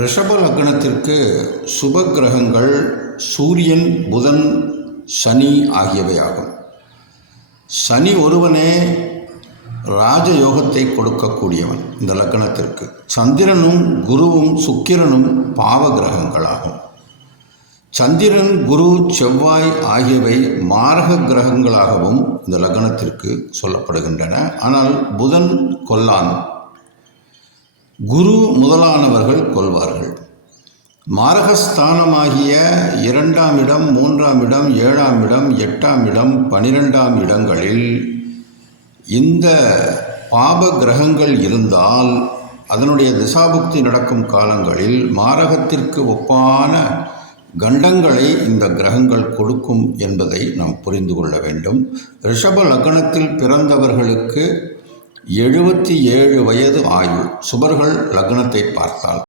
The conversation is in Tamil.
ரிஷப லக்னத்திற்கு சுப கிரகங்கள் சூரியன் புதன் சனி ஆகியவை ஆகும் சனி ஒருவனே ராஜயோகத்தை கொடுக்கக்கூடியவன் இந்த லக்னத்திற்கு. சந்திரனும் குருவும் சுக்கிரனும் பாவ கிரகங்களாகும். சந்திரன் குரு செவ்வாய் ஆகியவை மாரக கிரகங்களாகவும் இந்த லக்னத்திற்கு சொல்லப்படுகின்றன. ஆனால் புதன் கொல்லான் குரு முதலானவர்கள் கொள்வார்கள். மாரகஸ்தானமாகிய இரண்டாம் இடம் மூன்றாம் இடம் ஏழாம் இடம் எட்டாம் இடம் பனிரெண்டாம் இடங்களில் இந்த பாப கிரகங்கள் இருந்தால் அதனுடைய திசாபுக்தி நடக்கும் காலங்களில் மாரகத்திற்கு ஒப்பான கண்டங்களை இந்த கிரகங்கள் கொடுக்கும் என்பதை நாம் புரிந்து கொள்ள வேண்டும். ரிஷப லக்னத்தில் பிறந்தவர்களுக்கு எழுபத்தி ஏழு வயது ஆயுள் சுபர்கள் லக்னத்தை பார்த்தால்